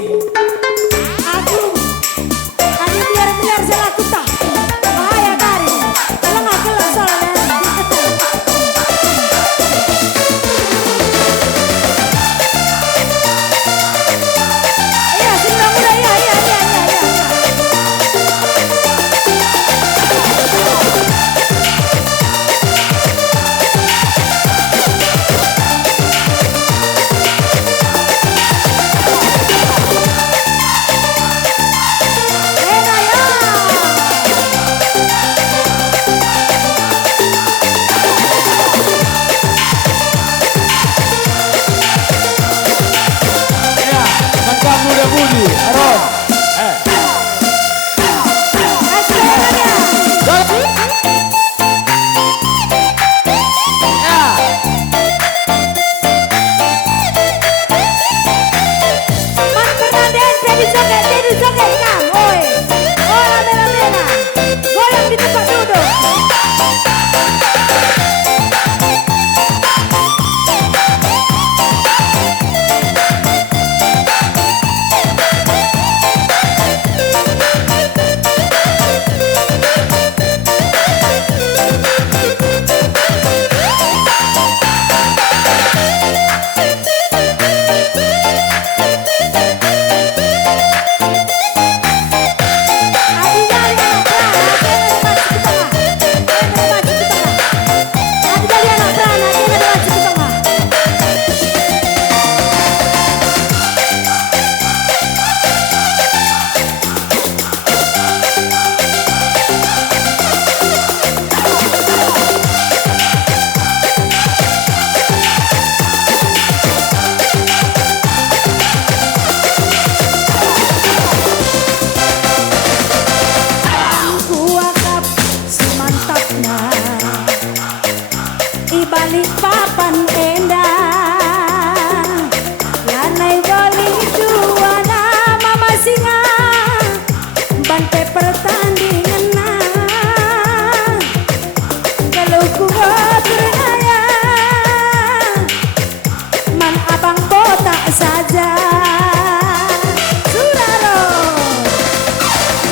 Agung. Ani biar selaku tak. Bahaya kari. Kalau nggak kelak soalnya. Iya, sinang muda, iya. Ibalik papan endah lanai bali dua nama masinga bantai pertandingan kalau ku berdaya man abang botak saja Suraro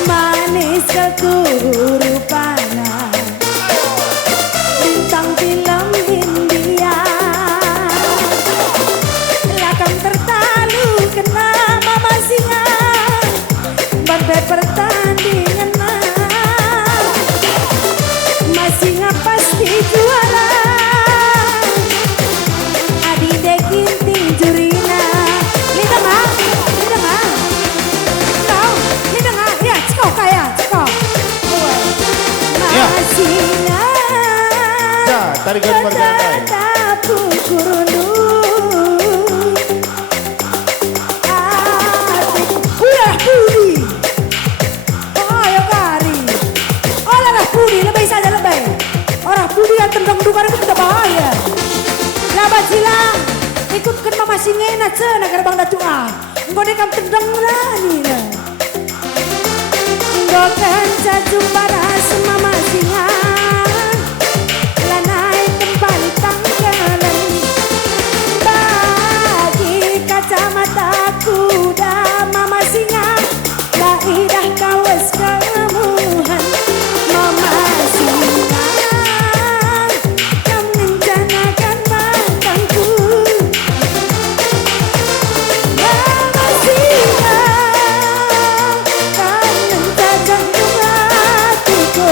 manis kekurupana bintang film India lakam tertalu kena mama singa bantai pertandingan masinga pasti juara adi dekin tinjurina lidang ya cekau kaya cekau masinga tarikan pergandai. Ulah Budi. Oh ya kari. Olah Budi lebih saja lebih. Orang Budi yang tendang dukan itu tidak bahaya. Labat silang ikutkan mama singena cena gerbang datuk ah. Engkau dekam tendang nani lah. Engkau kan jumpa rasa mama singa. Lanai kembali tanggalan bagi kacamata kuda mama singa kaidah kawas kemuhan mama singa yang merencanakan matangku mama singa kan mentajam hatiku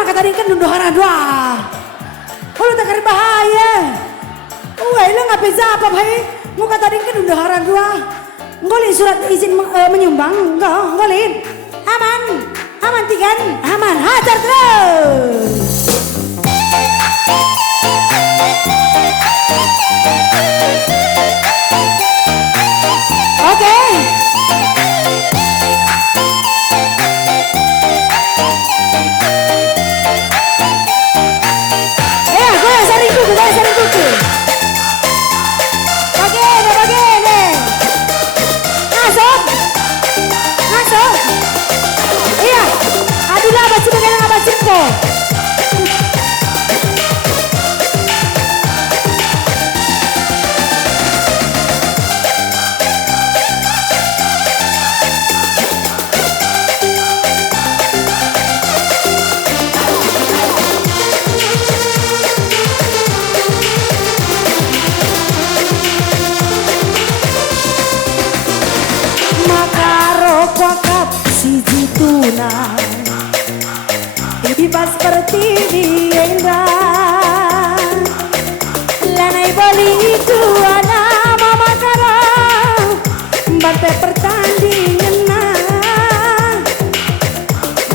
maka tadi kan dunduharan dua. Kalau tak kari bahaya. Wah, lo ngapain apa bahaya? Muka tadi kan dunduharan dua. Ngolin surat izin menyumbang, ngolin. Aman tigan, aman, hajar terus. Oke. Goyang saring kuku. Begini. Masuk. Iya. Adulah baca bagaimana ngabaca kok. Wakap siji tunai bebas seperti diendang lanai bali itu ada mama karang bantai pertandingan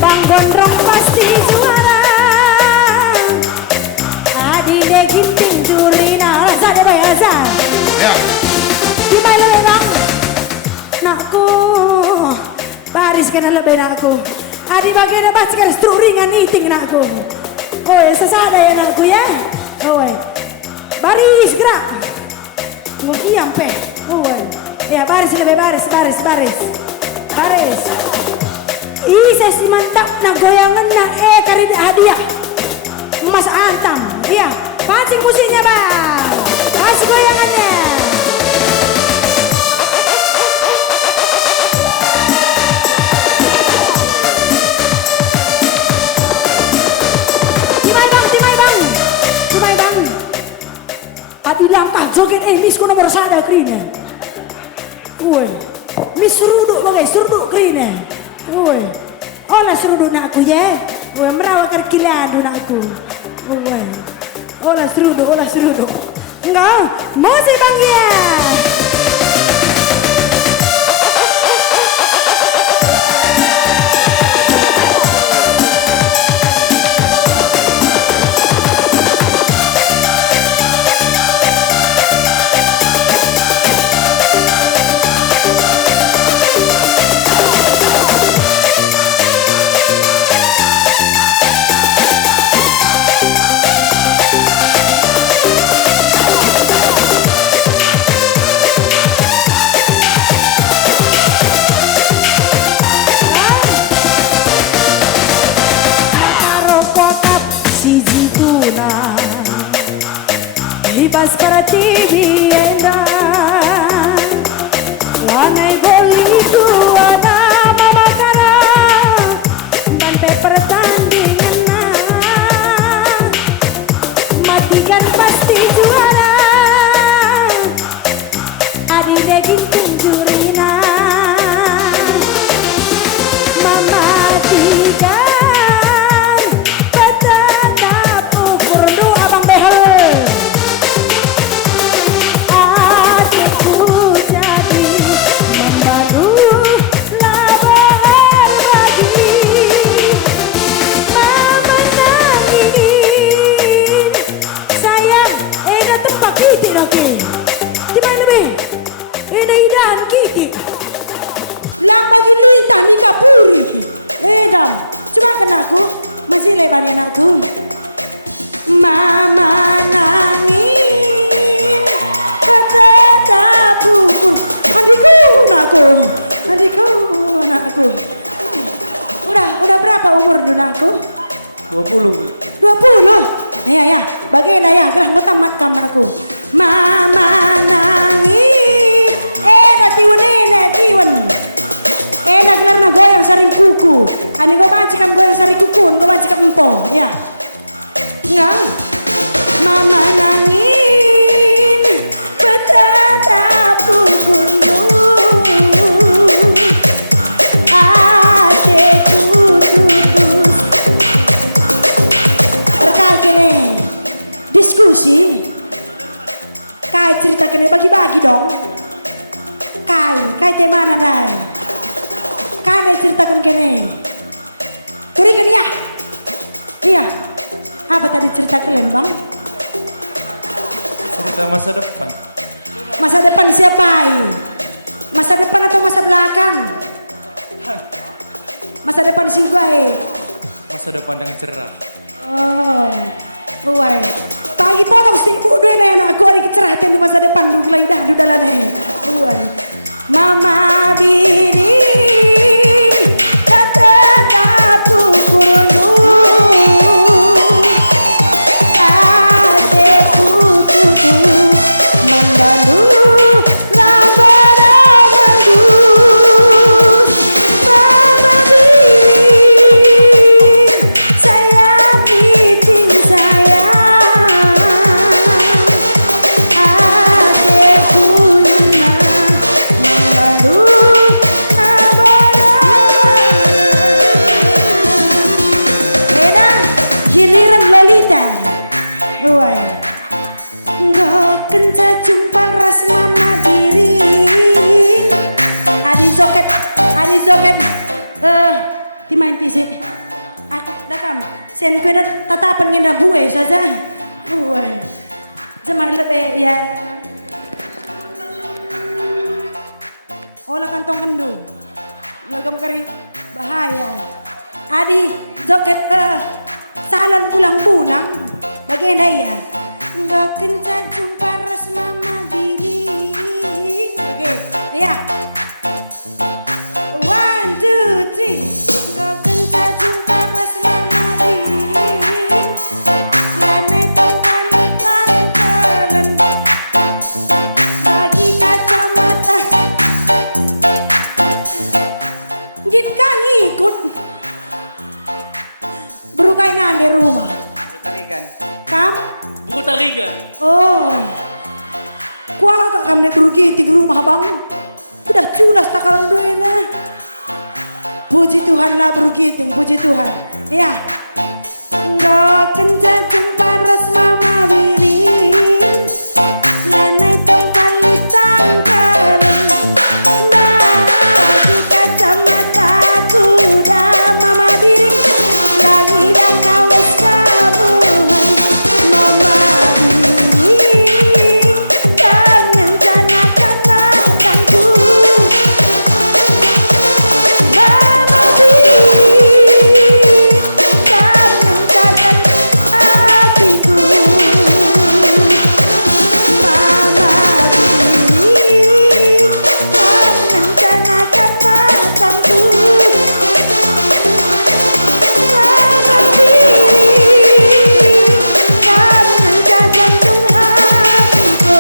Bang Gondrong pasti juara adi de ginting jurina sada bayasa Ya. gimana lo bang nakku baris kena lebih nakku. Adi bagian apa sih harus ringan iting nakku. Oh sesada ya nakku ya. Oh baris gerak. Mungkin ampe. Oh ya baris lebih baris. Saya si mantap nak goyangan nak kari hadiah. Mas Antam. Iya pancing musiknya bang. Kasih goyangannya. Timai bang, adi langkah joget miss ko nomor sada krine. Uy, miss seruduk bagai seruduk krine. Uy, olah seruduk nak aku ya. Uy, merawat kerkilan nak aku. Uy, olah seruduk. Enggak, musik bang ya. Siji tuna bebas para TV endang lanai goli dua nama makanan bantai pertandingan matikan pasti juara adi daging tunjurina mematikan lang bagi lintah ni kapuri dam cuma kena aku masih lebar anakku mama nangin tetap pukul adikku nakku udah berapa umur anakku 20 ya bagaimana ya gerah mutamat kam nakku mama nangin tiwan naglar na goyang saring kuku ani go bancikam goyang saring kuku go bancikam empo ya enggak mama nangin betata pukundu ateku tutus diskusi. Kai cerita kene bagi-bagi dong. Kai tema nandai. Kai ada ceritakan kene. Berikan ya. Iya. Apa tadi cerita kalian bang? Cerita masa depan. Masa depan siapa? Masa depan atau masa belakang? Masa depan si gue. Masa depan yang cerah. Oh, uai. Pagi potong sih bu dua nena. Aku ada kecerahatan di masa depan dulu lagi dah dulu dalam nih. Uai. Mama bini kata kurun adekku tutu mendalu labara mandus. Mama bini sayang bikin sayang adekku ina mendalu labara. Enak giliran Lolita. Uai. Nggak kenca jumpa ras mama diri. Adi joget. Timain tisi. Aku dakam. Sen peda tatapan ngenda buwe saja. Uai. Cuma lebih ya. Olah kantong kendu. Nggak kari bahaya. Adi joget salon pulang-pulang. Bagaimana ya? Nggak kenca jumpa ras mama diri. Oke, ya. 1, 2, 3. Nggak kenca jumpa ras mama diri. Lanai tongkan tangkalan. Bagi kacamata. Git kang ikut. Berukainan di rumah. Kam? Buku tarigan. Oh. Kuah kak kamu berugi di rumah bang. Udah culas tak kalau duena. Puji Tuhan lah berugi puji Tuhan. Ya. Nggak kenca jumpa ras mama wiring. Lanai tongkal tangkalan. Bagi kacamata kuda mama biring. Lagi dah kawes kamuhan. Mama biring. Kangen canakan matangku. Mama biring. Kangen cacan hatiku. Mama biring. Kangen canakan matangku. Mama biring. Kangen jantung hatiku.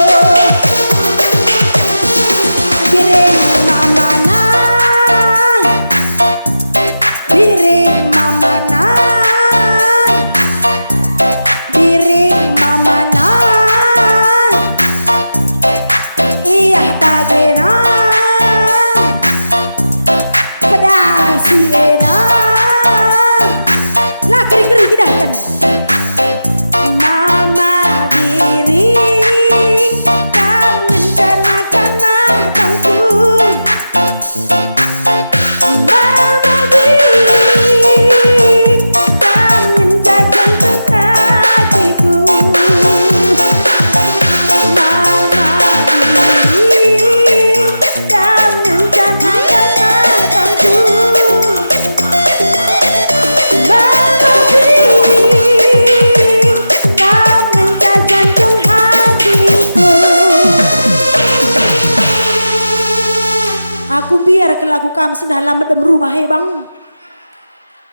Biring mama na. Biring mama na. Biring mama na. Iya tagena. Pedasi ena. Lah kering-kering kita kan. Mama biring. Kangen canakan matangku. Mama biring. Kangen jantung hatiku. Mama biring. Kangen canakan matangku. Mama biring. Kangen jantung hatiku. Aku biar kelaku kamu sudah lama dalam rumah bang.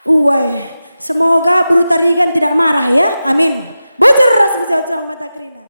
Uai, semoga Bru Tarigan tidak marah ya, amin. Bocor rasa mata kerina.